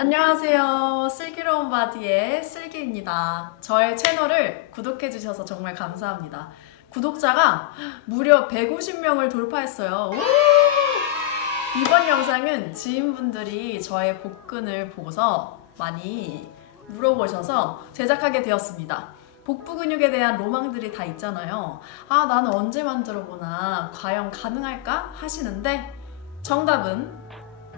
안녕하세요. 슬기로운 바디의 슬기입니다. 저의 채널을 구독해주셔서 정말 감사합니다. 구독자가 무려 150명을 돌파했어요. 이번 영상은 지인분들이 저의 복근을 보고서 많이 물어보셔서 제작하게 되었습니다. 복부 근육에 대한 로망들이 다 있잖아요. 아, 나는 언제 만들어 보나? 과연 가능할까? 하시는데 정답은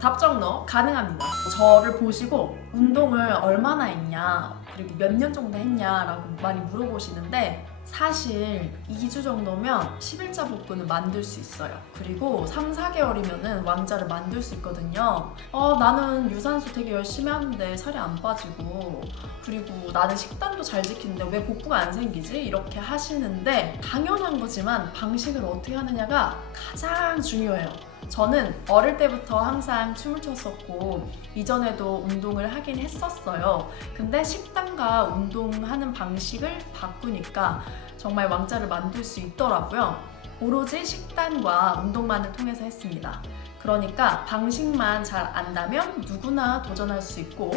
답정너 가능합니다. 저를 보시고 운동을 얼마나 했냐, 그리고 몇 년 정도 했냐라고 많이 물어보시는데 사실 2주 정도면 11자 복근을 만들 수 있어요. 그리고 3, 4개월이면은 왕자를 만들 수 있거든요. 나는 유산소 되게 열심히 하는데 살이 안 빠지고, 그리고 나는 식단도 잘 지키는데 왜 복부가 안 생기지? 이렇게 하시는데 당연한 거지만 방식을 어떻게 하느냐가 가장 중요해요. 저는 어릴 때부터 항상 춤을 췄었고 이전에도 운동을 하긴 했었어요. 근데 식단과 운동하는 방식을 바꾸니까 정말 왕자를 만들 수 있더라고요. 오로지 식단과 운동만을 통해서 했습니다. 그러니까 방식만 잘 안다면 누구나 도전할 수 있고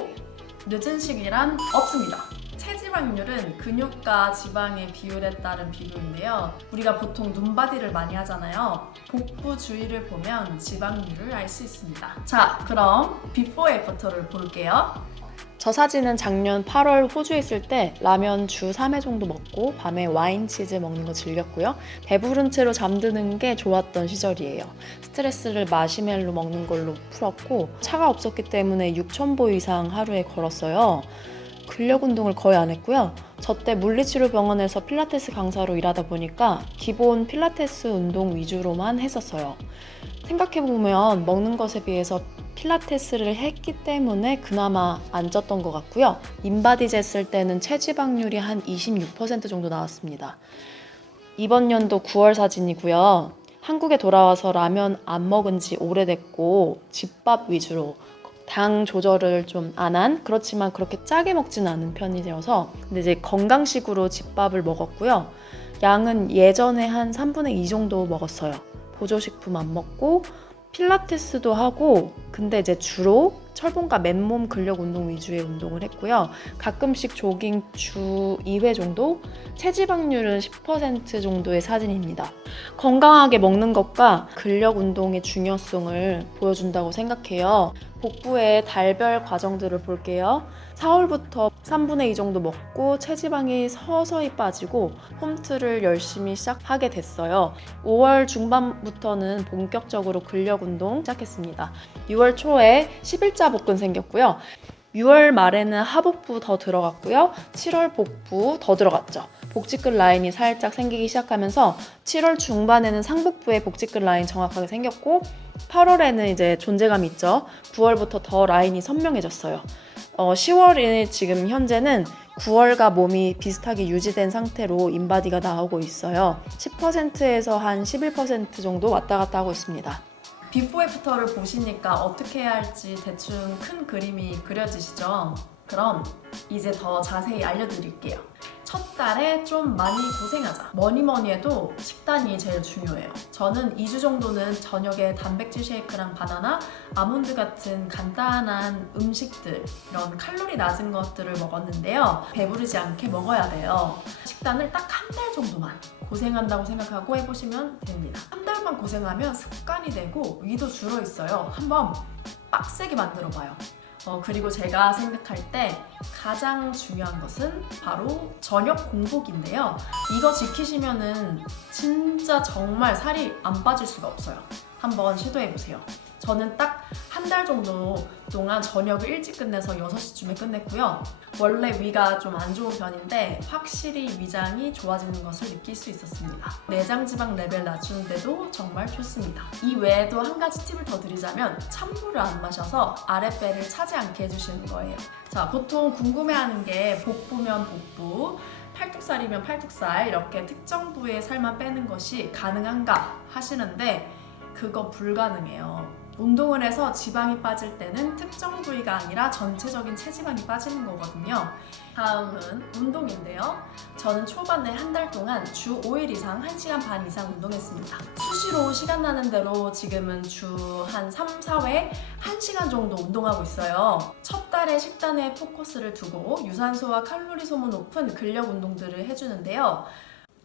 늦은 시기란 없습니다. 체지방률은 근육과 지방의 비율에 따른 비교인데요. 우리가 보통 눈바디를 많이 하잖아요. 복부 주위를 보면 지방률을 알 수 있습니다. 자, 그럼 비포 애프터를 볼게요. 저 사진은 작년 8월 호주에 있을 때 라면 주 3회 정도 먹고 밤에 와인 치즈 먹는 거 즐겼고요. 배부른 채로 잠드는 게 좋았던 시절이에요. 스트레스를 마시멜로 먹는 걸로 풀었고 차가 없었기 때문에 6,000보 이상 하루에 걸었어요. 근력 운동을 거의 안 했고요. 저 때 물리치료병원에서 필라테스 강사로 일하다 보니까 기본 필라테스 운동 위주로만 했었어요. 생각해보면 먹는 것에 비해서 필라테스를 했기 때문에 그나마 안 쪘던 것 같고요. 인바디 쟀을 때는 체지방률이 한 26% 정도 나왔습니다. 이번 연도 9월 사진이고요. 한국에 돌아와서 라면 안 먹은 지 오래됐고 집밥 위주로 당 조절을 좀 안 한, 그렇지만 그렇게 짜게 먹지는 않은 편이어서 근데 이제 건강식으로 집밥을 먹었고요. 양은 예전에 한 3분의 2 정도 먹었어요. 보조식품 안 먹고 필라테스도 하고, 근데 이제 주로 철봉과 맨몸 근력 운동 위주의 운동을 했고요. 가끔씩 조깅 주 2회 정도, 체지방률은 10% 정도의 사진입니다. 건강하게 먹는 것과 근력 운동의 중요성을 보여준다고 생각해요. 복부의 달별 과정들을 볼게요. 4월부터 3분의 2 정도 먹고 체지방이 서서히 빠지고 홈트를 열심히 시작하게 됐어요. 5월 중반부터는 본격적으로 근력 운동 시작했습니다. 6월 초에 11자 복근 생겼고요. 6월 말에는 하복부 더 들어갔고요. 7월 복부 더 들어갔죠. 복직근 라인이 살짝 생기기 시작하면서 7월 중반에는 상복부에 복직근 라인 정확하게 생겼고 8월에는 이제 존재감이 있죠. 9월부터 더 라인이 선명해졌어요. 10월에 지금 현재는 9월과 몸이 비슷하게 유지된 상태로 인바디가 나오고 있어요. 10%에서 한 11% 정도 왔다 갔다 하고 있습니다. 비포 애프터를 보시니까 어떻게 해야 할지 대충 큰 그림이 그려지시죠? 그럼 이제 더 자세히 알려드릴게요. 첫 달에 좀 많이 고생하자. 뭐니 해도 식단이 제일 중요해요. 저는 2주 정도는 저녁에 단백질 쉐이크랑 바나나, 아몬드 같은 간단한 음식들, 이런 칼로리 낮은 것들을 먹었는데요. 배부르지 않게 먹어야 돼요. 식단을 딱 한 달 정도만 고생한다고 생각하고 해보시면 됩니다. 한 달만 고생하면 습관이 되고 위도 줄어 있어요. 한번 빡세게 만들어봐요. 그리고 제가 생각할 때 가장 중요한 것은 바로 저녁 공복인데요. 이거 지키시면은 진짜 정말 살이 안 빠질 수가 없어요. 한번 시도해보세요. 저는 딱 한 달 정도 동안 저녁을 일찍 끝내서 6시쯤에 끝냈고요. 원래 위가 좀 안 좋은 편인데 확실히 위장이 좋아지는 것을 느낄 수 있었습니다. 내장 지방 레벨 낮추는데도 정말 좋습니다. 이 외에도 한 가지 팁을 더 드리자면 찬물을 안 마셔서 아랫배를 차지 않게 해주시는 거예요. 자, 보통 궁금해하는 게 복부면 복부, 팔뚝살이면 팔뚝살, 이렇게 특정 부위의 살만 빼는 것이 가능한가 하시는데 그거 불가능해요. 운동을 해서 지방이 빠질 때는 특정 부위가 아니라 전체적인 체지방이 빠지는 거거든요. 다음은 운동인데요. 저는 초반에 한 달 동안 주 5일 이상 1시간 반 이상 운동했습니다. 수시로 시간 나는 대로 지금은 주 한 3, 4회 1시간 정도 운동하고 있어요. 첫 달 발달의 식단에 포커스를 두고 유산소와 칼로리 소모 높은 근력 운동들을 해주는데요.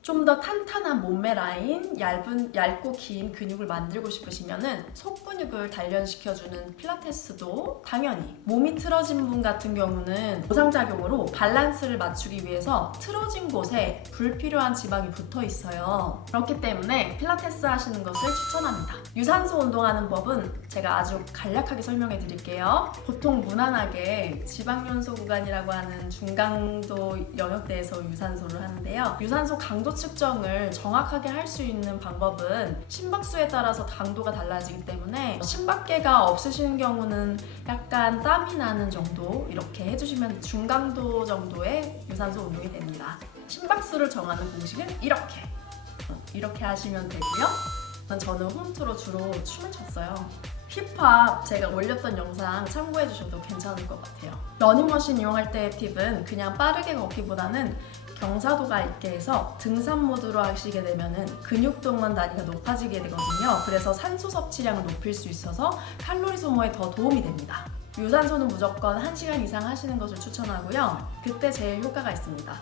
좀 더 탄탄한 몸매 라인, 얇고 긴 근육을 만들고 싶으시면은 속근육을 단련시켜주는 필라테스도 당연히, 몸이 틀어진 분 같은 경우는 보상작용으로 밸런스를 맞추기 위해서 틀어진 곳에 불필요한 지방이 붙어 있어요. 그렇기 때문에 필라테스 하시는 것을 추천합니다. 유산소 운동하는 법은 제가 아주 간략하게 설명해 드릴게요. 보통 무난하게 지방연소 구간이라고 하는 중강도 영역대에서 유산소를 하는데요. 유산소 강도 측정을 정확하게 할 수 있는 방법은 심박수에 따라서 강도가 달라지기 때문에 심박계가 없으신 경우는 약간 땀이 나는 정도 이렇게 해주시면 중강도 정도의 유산소 운동이 됩니다. 심박수를 정하는 공식은 이렇게 하시면 되고요. 저는 홈트로 주로 춤을 췄어요. 힙합 제가 올렸던 영상 참고해 주셔도 괜찮을 것 같아요. 러닝머신 이용할 때의 팁은 그냥 빠르게 걷기보다는 경사도가 있게 해서 등산 모드로 하시게 되면은 근육 동원 단위가 높아지게 되거든요. 그래서 산소 섭취량을 높일 수 있어서 칼로리 소모에 더 도움이 됩니다. 유산소는 무조건 1시간 이상 하시는 것을 추천하고요. 그때 제일 효과가 있습니다.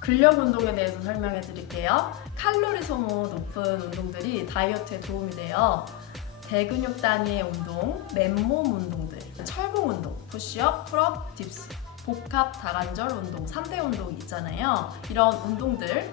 근력 운동에 대해서 설명해 드릴게요. 칼로리 소모 높은 운동들이 다이어트에 도움이 돼요. 대근육 단위의 운동, 맨몸 운동들, 철봉 운동, 푸시업, 풀업, 딥스, 복합 다관절 운동, 3대 운동이 있잖아요. 이런 운동들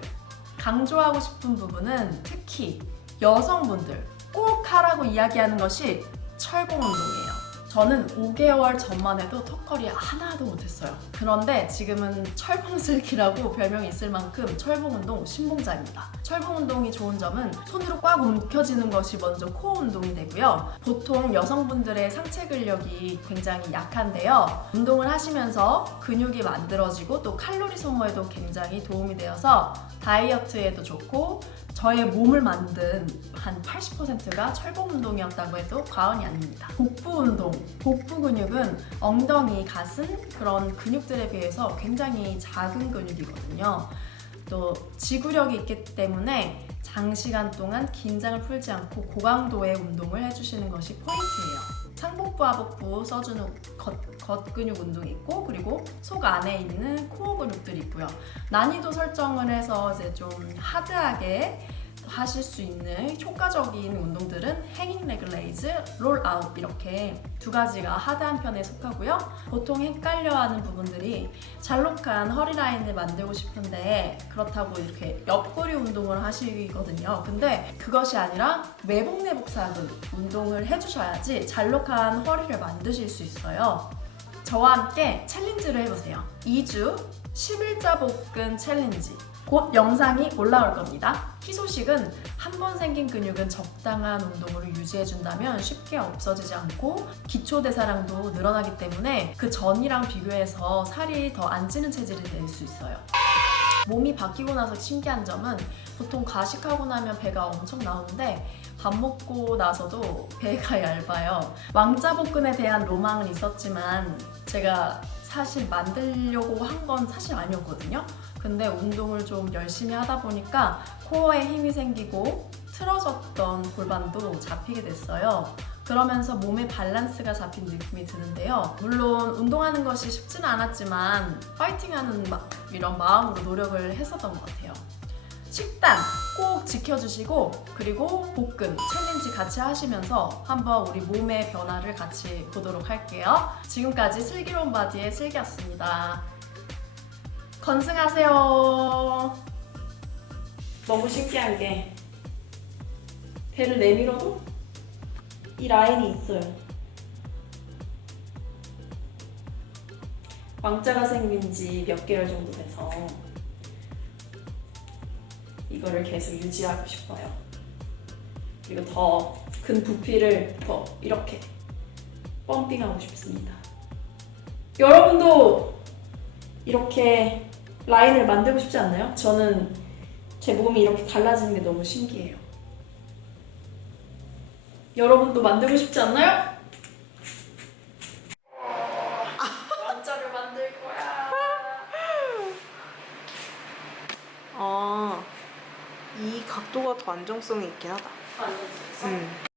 강조하고 싶은 부분은 특히 여성분들 꼭 하라고 이야기하는 것이 철봉 운동이에요. 저는 5개월 전만 해도 턱걸이 하나도 못했어요. 그런데 지금은 철봉슬기라고 별명이 있을 만큼 철봉 운동 신봉자입니다. 철봉 운동이 좋은 점은 손으로 꽉 움켜쥐는 것이 먼저 코어 운동이 되고요. 보통 여성분들의 상체 근력이 굉장히 약한데요. 운동을 하시면서 근육이 만들어지고 또 칼로리 소모에도 굉장히 도움이 되어서 다이어트에도 좋고 저의 몸을 만든 한 80%가 철봉 운동이었다고 해도 과언이 아닙니다. 복부 운동, 복부 근육은 엉덩이, 가슴 그런 근육들에 비해서 굉장히 작은 근육이거든요. 또 지구력이 있기 때문에 장시간 동안 긴장을 풀지 않고 고강도의 운동을 해주시는 것이 포인트예요. 상복부, 하복부 써주는 겉근육 운동이 있고 그리고 속 안에 있는 코어 근육들이 있고요. 난이도 설정을 해서 이제 좀 하드하게 하실 수 있는 효과적인 운동들은 행잉 레그 레이즈, 롤 아웃 이렇게 두 가지가 하드한 편에 속하고요. 보통 헷갈려하는 부분들이 잘록한 허리 라인을 만들고 싶은데 그렇다고 이렇게 옆구리 운동을 하시거든요. 근데 그것이 아니라 외복내복사근 운동을 해주셔야지 잘록한 허리를 만드실 수 있어요. 저와 함께 챌린지를 해보세요. 2주 11자 복근 챌린지. 곧 영상이 올라올 겁니다. 희소식은 한 번 생긴 근육은 적당한 운동으로 유지해준다면 쉽게 없어지지 않고 기초대사량도 늘어나기 때문에 그 전이랑 비교해서 살이 더 안 찌는 체질이 될 수 있어요. 몸이 바뀌고 나서 신기한 점은 보통 과식하고 나면 배가 엄청 나오는데 밥 먹고 나서도 배가 얇아요. 왕자복근에 대한 로망은 있었지만 제가 사실 만들려고 한 건 사실 아니었거든요. 근데 운동을 좀 열심히 하다 보니까 코어에 힘이 생기고 틀어졌던 골반도 잡히게 됐어요. 그러면서 몸의 밸런스가 잡힌 느낌이 드는데요. 물론 운동하는 것이 쉽지는 않았지만 파이팅하는 이런 마음으로 노력을 했었던 것 같아요. 식단 꼭 지켜주시고 그리고 복근 챌린지 같이 하시면서 한번 우리 몸의 변화를 같이 보도록 할게요. 지금까지 슬기로운 바디의 슬기였습니다. 건승하세요. 너무 신기한 게 배를 내밀어도 이 라인이 있어요. 왕자가 생긴 지 몇 개월 정도 돼서 이거를 계속 유지하고 싶어요. 그리고 더 근 부피를 더 이렇게 펌핑하고 싶습니다. 여러분도 이렇게 라인을 만들고 싶지 않나요? 저는 제 몸이 이렇게 달라지는 게 너무 신기해요. 여러분도 만들고 싶지 않나요? 왕자를 만들 거야. 이 각도가 더 안정성이 있긴 하다. 완전